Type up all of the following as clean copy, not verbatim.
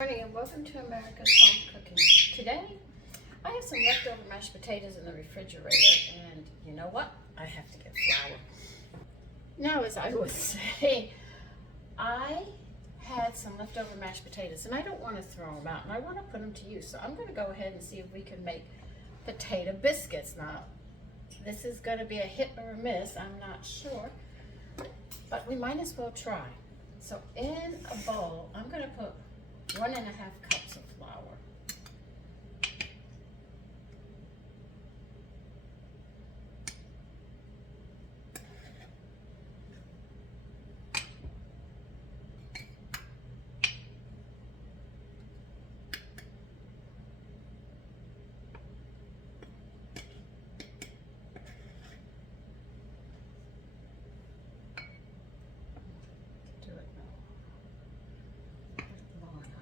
Good morning and welcome to America's Home Cooking. Today, I have some leftover mashed potatoes in the refrigerator, and you know what? I have to get flour. Now, as I would say, I had some leftover mashed potatoes, and I don't want to throw them out, and I want to put them to use. So I'm going to go ahead and see if we can make potato biscuits. Now, this is going to be a hit or a miss, I'm not sure, but we might as well try. So in a bowl, I'm going to put 1.5 cups of flour. Do it low enough.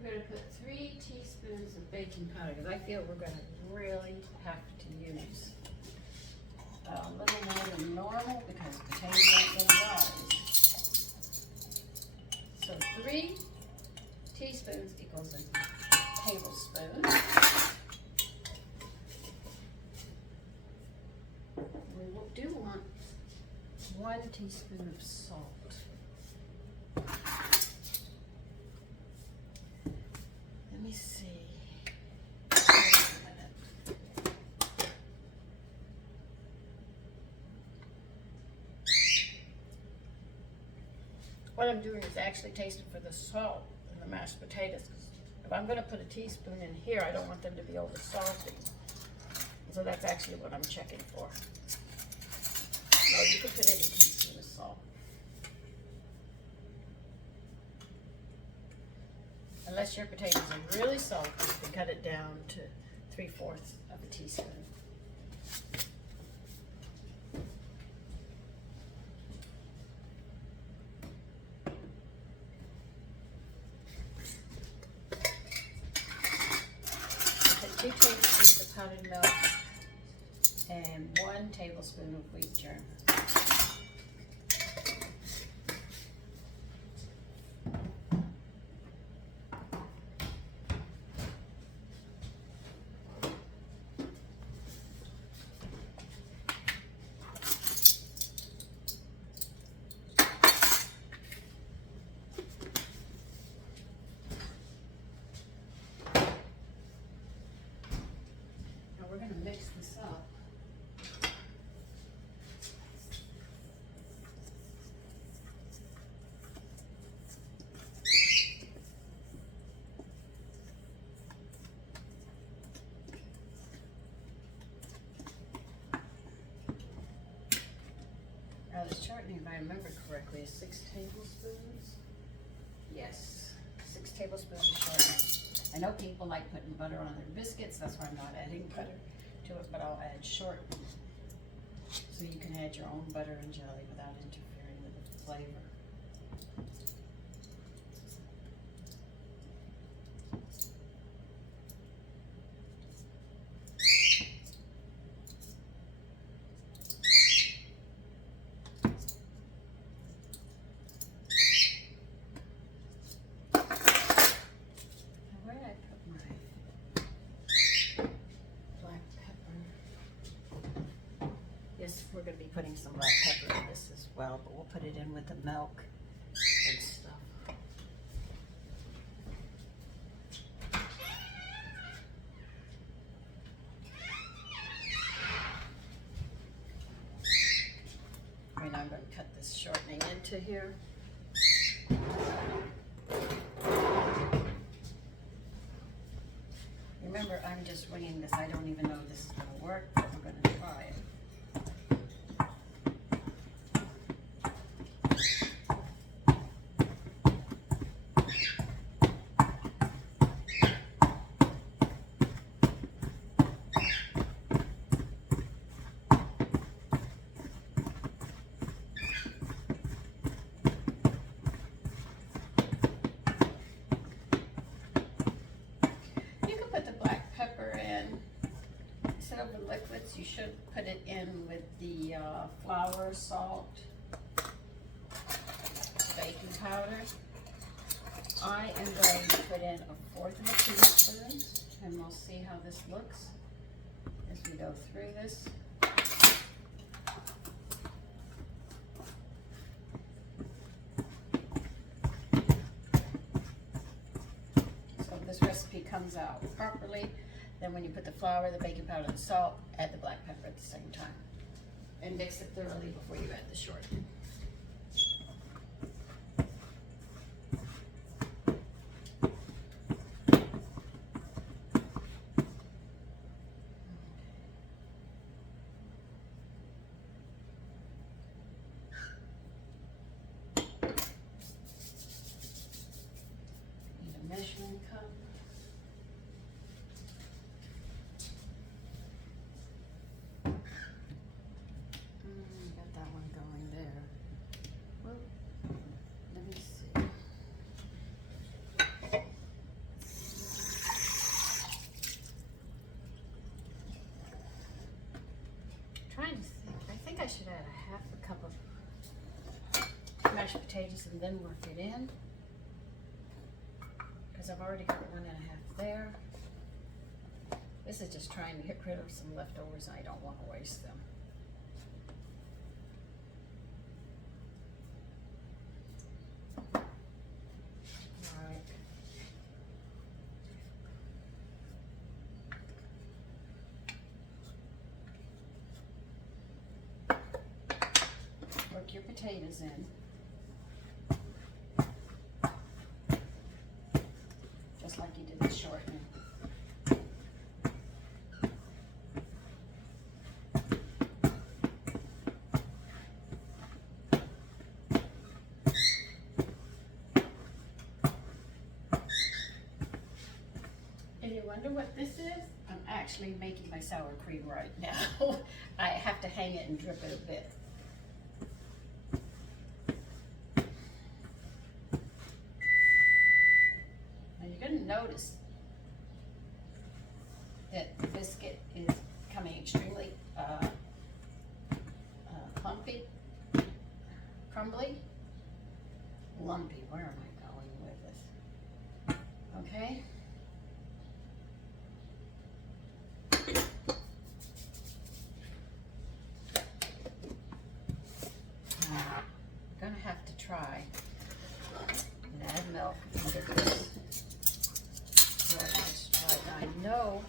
We're going to put 3 teaspoons of baking powder because I feel we're going to really have to use a little more than normal because potatoes aren't going to rise. So 3 teaspoons equals a tablespoon. We do want 1 teaspoon of salt. Let me see. Wait a minute. What I'm doing is actually tasting for the salt in the mashed potatoes. If I'm going to put a teaspoon in here, I don't want them to be over salty. So that's actually what I'm checking for. No, you can put any teaspoon of salt. Unless your potatoes are really salty, you can cut it down to 3/4 of a teaspoon. Put 2 tablespoons of powdered milk and 1 tablespoon of wheat germ. We're going to mix this up. Now this shortening, if I remember correctly, is 6 tablespoons. Yes, 6 tablespoons of shortening. I know people like putting butter on their biscuits, that's why I'm not adding butter to it, but I'll add shortening. So you can add your own butter and jelly without interfering with the flavor. We're going to be putting some black pepper in this as well, but we'll put it in with the milk and stuff. Right now I'm going to cut this shortening into here. Remember, I'm just winging this. I don't even know if this is going to work, but we're going to try it. you should put it in with the flour, salt, baking powder. I am going to put in 1/4 of a teaspoon, and we'll see how this looks as we go through this. So if this recipe comes out properly, then when you put the flour, the baking powder, and the salt, add the black pepper at the same time. And mix it thoroughly before you add the shortening. Need a measuring cup. Got that one going there. Well, let me see. Trying to think. I think I should add 1/2 cup of mashed potatoes and then work it in, because I've already got 1.5 there. This is just trying to get rid of some leftovers. I don't want to waste them. Work your potatoes in. Just like you did the shortening. If you wonder what this is, I'm actually making my sour cream right now. I have to hang it and drip it a bit. Notice that the biscuit is coming extremely clumpy, crumbly, lumpy. Where am I going with this? Okay. Now, I'm gonna have to try and add milk and get this. I know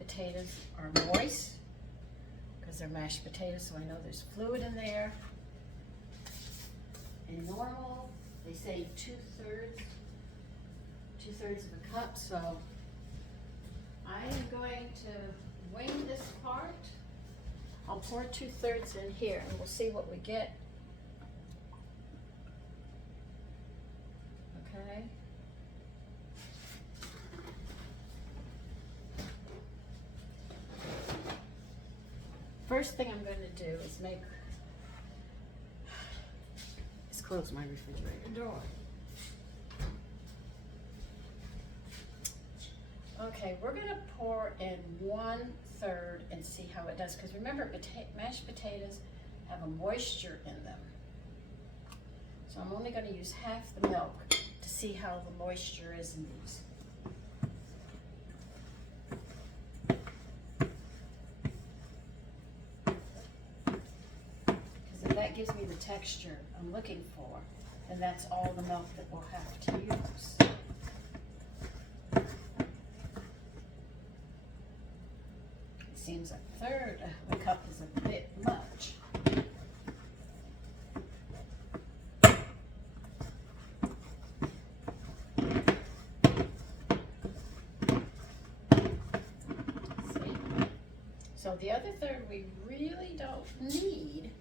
potatoes are moist because they're mashed potatoes, so I know there's fluid in there. In normal, they say 2/3 of a cup, so I am going to wing this part. I'll pour 2/3 in here and we'll see what we get. Okay. First thing I'm going to do is close my refrigerator door. Okay, we're going to pour in 1/3 and see how it does, because remember, mashed potatoes have a moisture in them. So I'm only going to use 1/2 the milk to see how the moisture is in these. That gives me the texture I'm looking for, and that's all the milk that we'll have to use. It seems 1/3 of a cup is a bit much. See? So the other 1/3 we really don't need.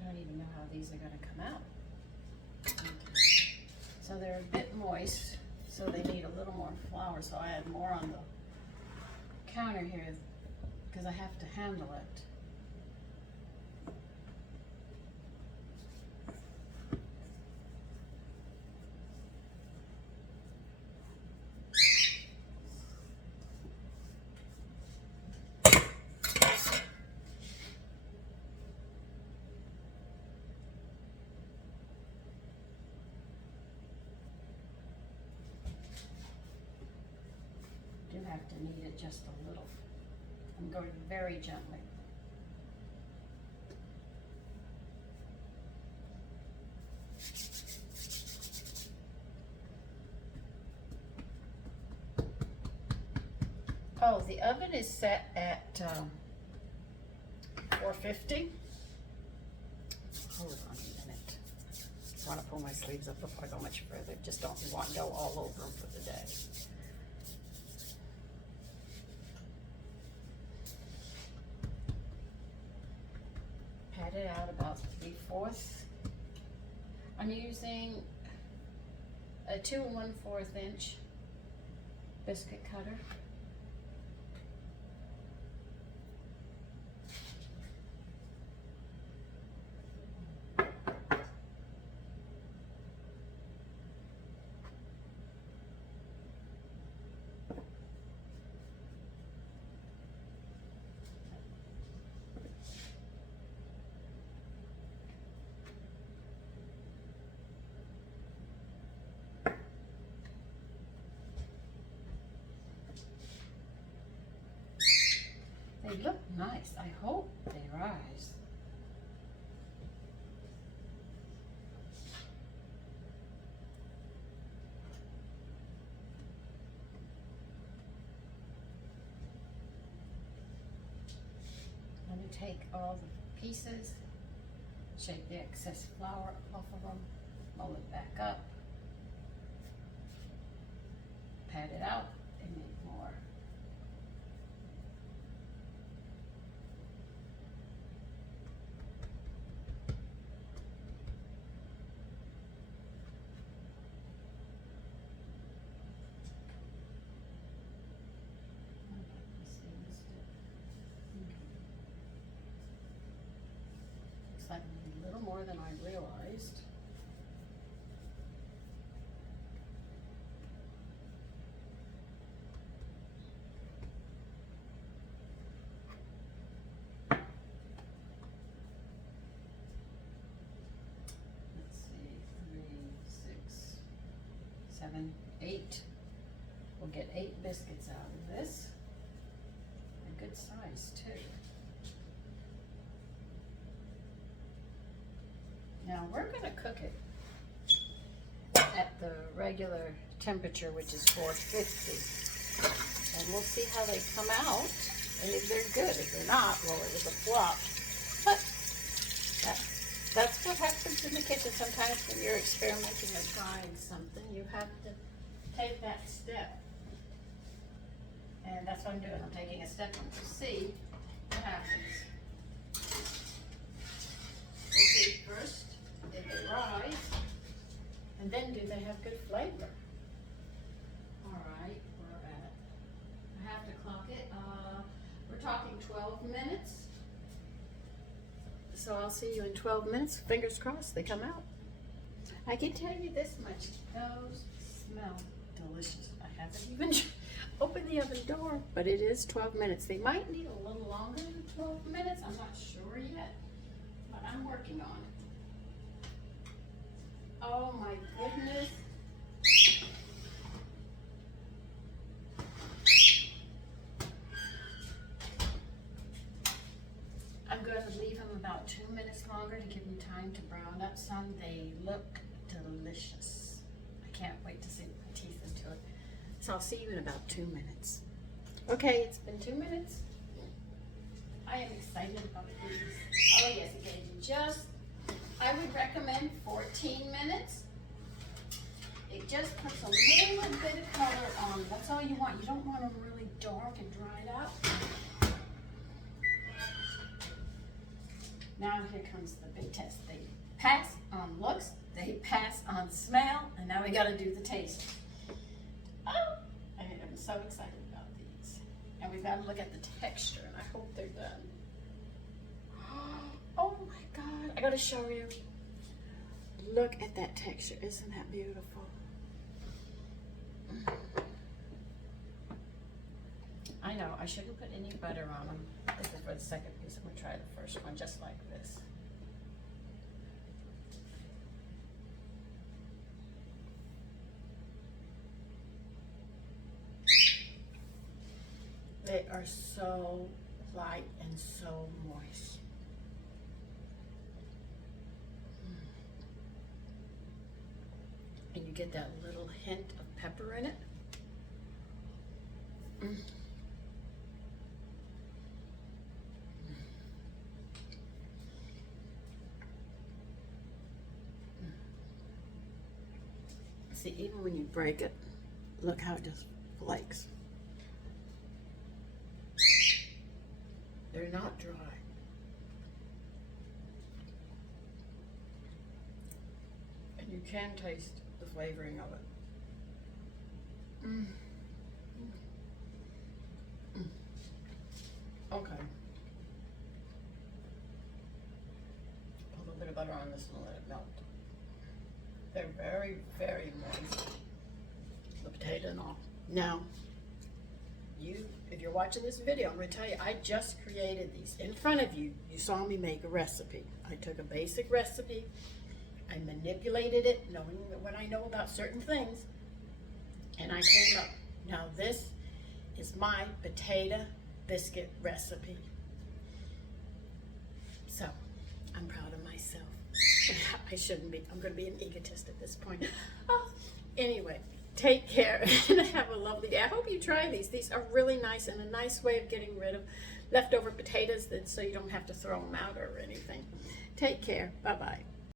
I don't even know how these are going to come out. Okay. So they're a bit moist, so they need a little more flour, so I add more on the counter here because I have to handle it. Do have to knead it just a little. I'm going very gently. Oh, the oven is set at 450. Hold on a minute. I want to pull my sleeves up before I go much further. Just don't want dough all over them for the day. Pat it out about 3/4. I'm using a 2 1/4 inch biscuit cutter. They look nice. I hope they rise. Let me take all the pieces, shake the excess flour off of them, roll it back up, pat it out, and make more. Like a little more than I realized. Let's see, 3, 6, 7, 8. We'll get 8 biscuits out of this. A good size too. Now we're going to cook it at the regular temperature, which is 450. And we'll see how they come out. And if they're good, if they're not, well, it was a flop. But that's what happens in the kitchen. Sometimes when you're experimenting or trying something, you have to take that step. And that's what I'm doing. I'm taking a step to see what happens. We'll see first if they rise, and then do they have good flavor. All right, we're at, I have to clock it, we're talking 12 minutes. So I'll see you in 12 minutes. Fingers crossed they come out. I can tell you this much, those smell delicious. I haven't even opened the oven door, but it is 12 minutes. They might need a little longer than 12 minutes. I'm not sure yet, but I'm working on it. Oh my goodness. I'm going to leave them about 2 minutes longer to give them time to brown up some. They look delicious. I can't wait to sink my teeth into it. So I'll see you in about 2 minutes. Okay, it's been 2 minutes. I am excited about these. Oh yes, again, I would recommend 14 minutes. It just puts a little bit of color on. That's all you want. You don't want them really dark and dried out. Now here comes the big test. They pass on looks, they pass on smell, and now we got to do the taste. Oh, I am so excited about these. And we've got to look at the texture, and I hope they're done. Oh my God, I got to show you. Look at that texture. Isn't that beautiful? I know, I shouldn't put any butter on them. This is for the second piece. I'm going to try the first one just like this. They are so light and so moist. And you get that little hint of pepper in it. See, even when you break it, look how it just flakes. They're not dry. And you can taste the flavoring of it. Okay. Put a little bit of butter on this and let it melt. They're very, very moist. The potato and all. Now, if you're watching this video, I'm going to tell you, I just created these in front of you. You saw me make a recipe. I took a basic recipe, I manipulated it, knowing what I know about certain things, and I came up. Now this is my potato biscuit recipe. So, I'm proud of myself. I shouldn't be. I'm going to be an egotist at this point. Anyway. Take care and have a lovely day. I hope you try these. These are really nice and a nice way of getting rid of leftover potatoes so you don't have to throw them out or anything. Take care. Bye-bye.